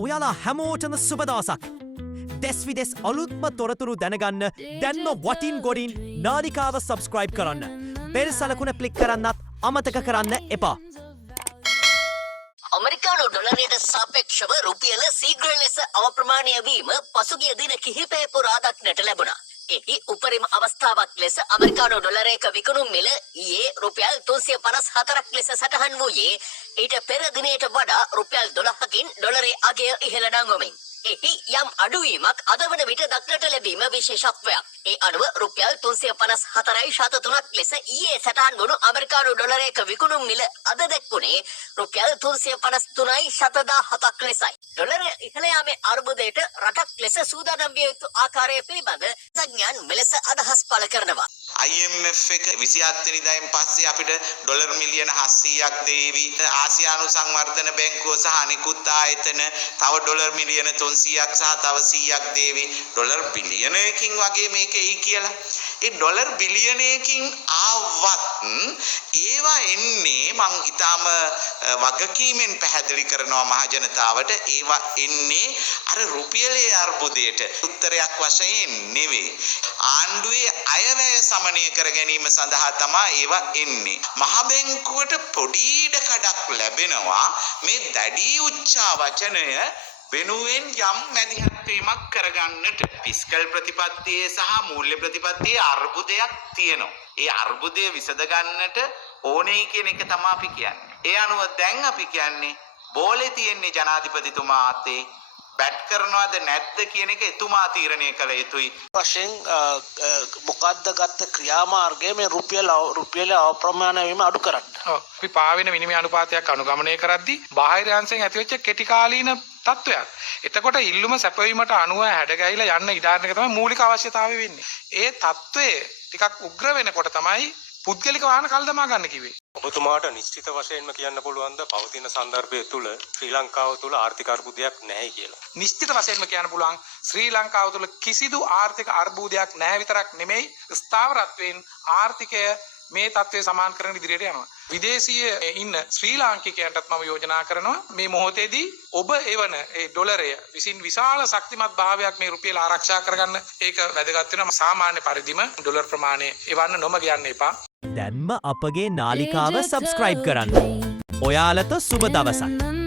ඔයාලා හැමෝටම සුබ දවසක්. දෙස් විදෙස් අලුත්ම තොරතුරු දැනගන්න දැන්ම වටින් ගොඩින් නාලිකාව සබස්ක්‍රයිබ් කරන්න. බෙල් සලකුණ ක්ලික් කරන්නත් අමතක කරන්න එපා. අමරිකානු ඩොලරයට සාපේක්ෂව රුපියල සීඝ්‍ර ලෙස අවප්‍රමාණය වීම පසුගිය දින කිහිපය පුරා දක්නට ලැබුණා. එහි උපරිම අවස්ථාවක් ලෙස අමරිකානු ඩොලරයක විකුණුම් මිල ඊයේ රුපියල් 354ක් ලෙස සටහන් වූයේ ඊට පෙර දිනයට වඩා රුපියල් 12කින් ඩොලරේ අගය ඉහළ නංවමින්. එහි යම් අඩුවීමක් අද වන විට දක්නට ලැබීම විශේෂත්වයක්. ඒ අනුව රුපියල් 354.3ක් ලෙස ඊයේ සටහන් වුණු අමරිකානු ඩොලරයක විකුණුම් මිල අද දැක්වුණේ රුපියල් 353.17ක් ලෙසයි. ඩොලරය ඉහළ යාමේ අර්බුදයට රටක් ලෙස සූදානම් විය යුතු ආකාරය පිළිබඳ සංඥාන් මෙලෙස අදහස් පළ කරනවා. IMF එක 27 වෙනිදායින් පස්සේ අපිට ඩොලර් මිලියන 700ක් දේවි. ආසියානු සංවර්ධන බැංකුව සහ අනිකුත් ආයතන තව ඩොලර් මිලියන 300ක් සහ තව 100ක් දේවි. ඩොලර් බිලියනයකින් වගේ මේක එයි කියලා. ඒ ඩොලර් බිලියනයකින් ආවත් ඒවා එන්නේ මං ඊටාම වගකීමෙන් පැහැදිලි කරනවා මහ ජනතාවට ඒවා එන්නේ අර රුපියලේ අර්බුදයට උත්තරයක් වශයෙන් නෙවෙයි. ආණ්ඩුවේ අයවැය සමනය කර ගැනීම සඳහා තමයි ඒවා එන්නේ. මහ බැංකුවට පොඩි ඉඩකඩක් ලැබෙනවා මේ දැඩි උච්චා වචනය වෙනුවෙන් යම් මැදිහත් වීමක් කරගන්නට. ෆිස්කල් ප්‍රතිපත්තියේ සහ මූල්‍ය ප්‍රතිපත්තියේ අර්බුදයක් තියෙනවා. ඒ අර්බුදය විසඳ ගන්නට ඕනේ කියන එක තමයි අපි කියන්නේ. ඒ අනුව දැන් අපි කියන්නේ බෝලේ තියෙන්නේ ජනාධිපතිතුමා අතේ. බැට් කරනවද නැද්ද කියන එක එතුමා තීරණය කළ යුතුයි. වශයෙන් මොකද්ද ගත්ත ක්‍රියාමාර්ගය මේ රුපියල අප්‍රමාණ වීම අඩු කරන්න. ඔව් අපි පාවෙන විනිමය අනුපාතයක් අනුගමනය කරද්දී බාහිර අංශයෙන් ඇතිවෙච්ච කෙටි කාලීන තත්වයක්. එතකොට ඉල්ලුම සැපවීමට අනුව හැඩගැහිලා යන්න ඉඩාරන එක තමයි මූලික අවශ්‍යතාවය වෙන්නේ. ඒ තත්වය ටිකක් උග්‍ර වෙනකොට තමයි පුද්ගලික වාහන කල් දමා ගන්න කිව්වේ. ඔබතුමාට නිශ්චිත වශයෙන්ම කියන්න පුළුවන්ද පවතින සංදර්භය තුළ ශ්‍රී ලංකාව තුළ ආර්ථික අර්බුදයක් නැහැ කියලා? නිශ්චිත වශයෙන්ම කියන්න පුළුවන් ශ්‍රී ලංකාව තුළ කිසිදු ආර්ථික අර්බුදයක් නැහැ විතරක් නෙමෙයි ස්ථාවරත්වයෙන් ආර්ථිකය මේ තත්ත්වය සමාන කරගෙන ඉදිරියට යනවා. විදේශීය ඉන්න ශ්‍රී ලාංකිකයන්ටත් මම යෝජනා කරනවා මේ මොහොතේදී ඔබ එවන ඒ ඩොලරය විසින් විශාල ශක්තිමත් භාවයක් මේ රුපියල ආරක්ෂා කරගන්න ඒක වැදගත් වෙනවා. සාමාන්‍ය පරිදිම ඩොලර් ප්‍රමාණය එවන්න නොම යන්න එපා. දැන්ම අපගේ නාලිකාව සබස්ක්‍රයිබ් කරන්න. ඔයාලට සුබ දවසක්.